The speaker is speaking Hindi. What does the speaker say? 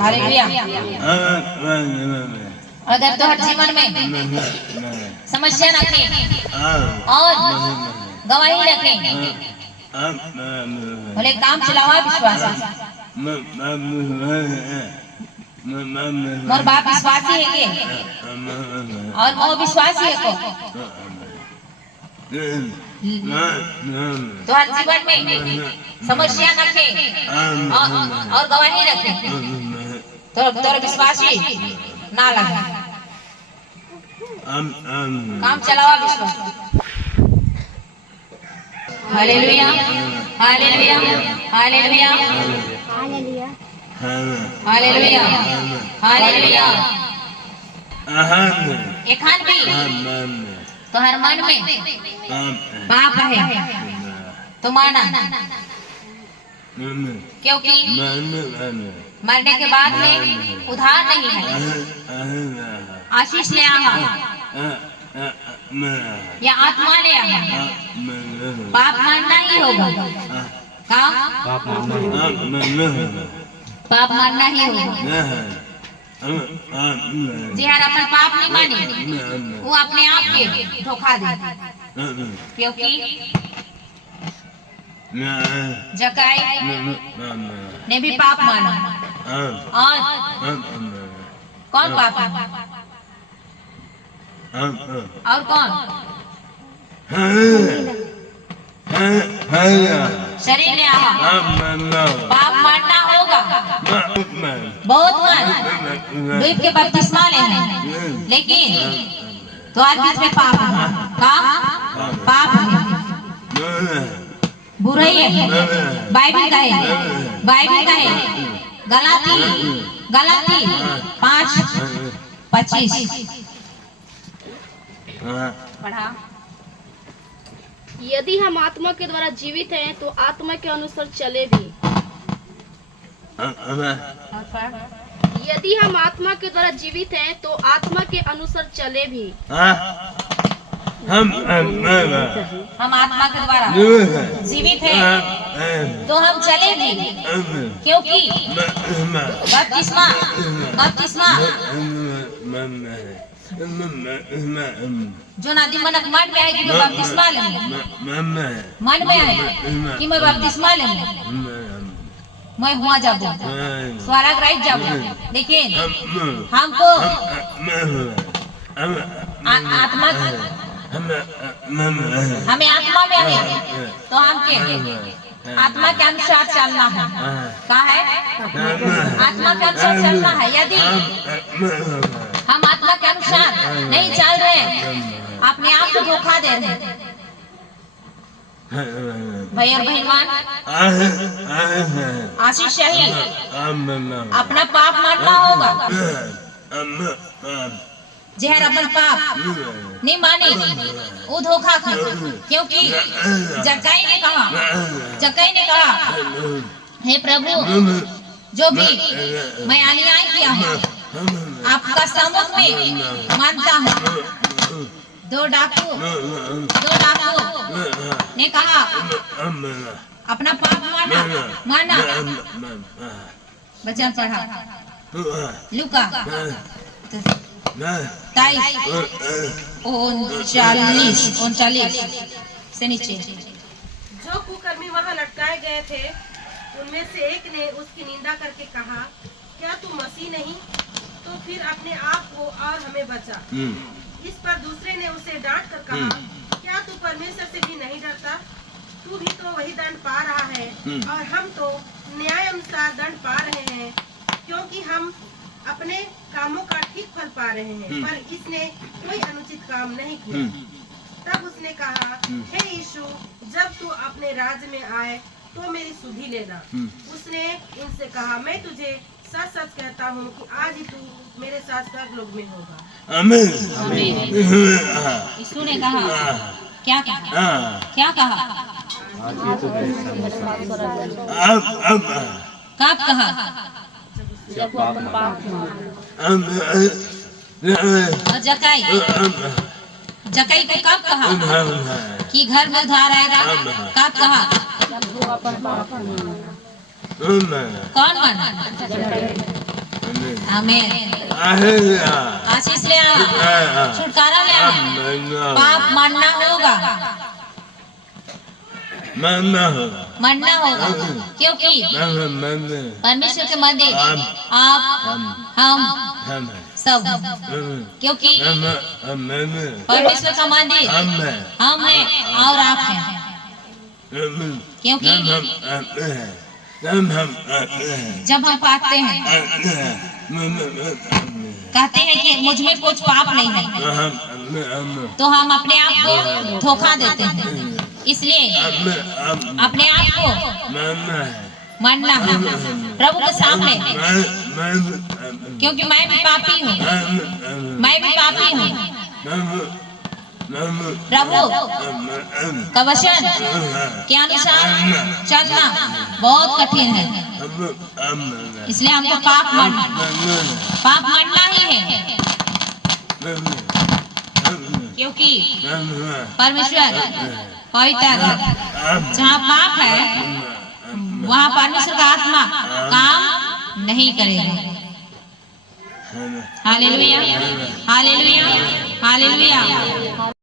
हालेलुया। अगर तो हर जीवन में समस्या रखे और गवाही रखे, बोले काम चलावा विश्वास मोर बाप विश्वासी है के और वो विश्वासी है को तो हर जीवन में समस्या रखे और गवाही रखे तो विश्वासी ना लगे काम चलावा विश्वास। Hallelujah hallelujah hallelujah hallelujah hallelujah. एखान भी तो हर मन में पाप है तो माना, क्योंकि मरने के बाद में उधार नहीं है, आशीष ले आवा या आत्मा ले आवा, पाप मानना ही होगा। पाप मानना ही होगा। जी हर अपन पाप नहीं माने वो अपने आप के धोखा दे, क्योंकि जकाई ने भी पाप माना और कौन पाप और कौन शरीर ने पाप मानना होगा बहुत मान डूब के बपतिस्मा ले हैं, लेकिन तो आज बीच में पाप है का पाप है बुराई है। बाइबल का है गलाती 5:25 पढ़ा। यदि हम आत्मा के द्वारा जीवित हैं तो आत्मा के अनुसार चले भी। यदि हम आत्मा के द्वारा जीवित हैं तो आत्मा के अनुसार चले भी। हम आत्मा के द्वारा जीवित हैं तो हम चले भी, क्योंकि बपतिस्मा जो नदी मनक मन में आएगी तो बपतिस्मा लेंगे, मन में आए कि मैं बपतिस्मा लेंगे, मैं हुआ जाऊँ स्वर्ग राइट जाऊँ, लेकिन हमको आत्मा हमें आत्मा में है तो हम के आत्मा के अनुसार चलना है। क्या है? आत्मा के अनुसार चलना है। यदि हम आत्मा के अनुसार नहीं चल रहे, अपने आप को धोखा दे रहे भाई और बहनवान, आशीष चाहिए, अपना पाप मानना होगा। जहर अपन पाप नहीं माने वो धोखा खा, क्योंकि जक्कई ने कहा हे प्रभु जो भी मैं अन्याय किया हूँ आपका सम्मुख में मानता हूँ। दो डाकू ने कहा अपना पाप माना वचन पढ़ा लूका 39 से नीचे। जो कुकर्मी वहाँ लटकाए गए थे उनमें से एक ने उसकी निंदा करके कहा, क्या तू मसीह नहीं? तो फिर अपने आप को और हमें बचा। इस पर दूसरे ने उसे डांट कर कहा, क्या तू परमेश्वर से भी नहीं डरता? तू भी तो वही दंड पा रहा है और हम तो न्याय अनुसार दंड पा रहे हैं, क्योंकि हम अपने कामों का ठीक फल पा रहे हैं, पर इसने कोई अनुचित काम नहीं किया। तब उसने कहा, हे यीशु, जब तू अपने राज्य में आए तो मेरी सुधि लेना। उसने उनसे कहा, मैं तुझे सच सच कहता हूँ कि आज ही तू मेरे साथ स्वर्गलोक में होगा। आमीन। यीशु ने कहा क्या कहा? कब कहा? और जकाई को कब कहा कि घर में उधार आएगा? कब कहा? कौन माना? आमीन। आशीष ले आओ, छुटकारा ले आओ, पाप मानना होगा, मानना होगा, क्योंकि परमेश्वर के मंदिर आप हम सब, क्योंकि परमेश्वर का मंदिर हम हैं और आप हैं, क्योंकि जब हम पाते हैं कहते हैं कि मुझ में कुछ पाप नहीं है, तो हम अपने आप को धोखा देते हैं। इसलिए अपने आप को मानना है प्रभु के सामने, क्योंकि मैं भी पापी हूँ, मैं भी पापी हूँ। प्रभु का वचन के अनुसार चलना बहुत कठिन है, इसलिए हमको पाप मानना ही है, क्योंकि परमेश्वर पवित्र है। जहाँ पाप है वहाँ परमेश्वर का आत्मा काम नहीं करेगा। Hallelujah, hallelujah, hallelujah.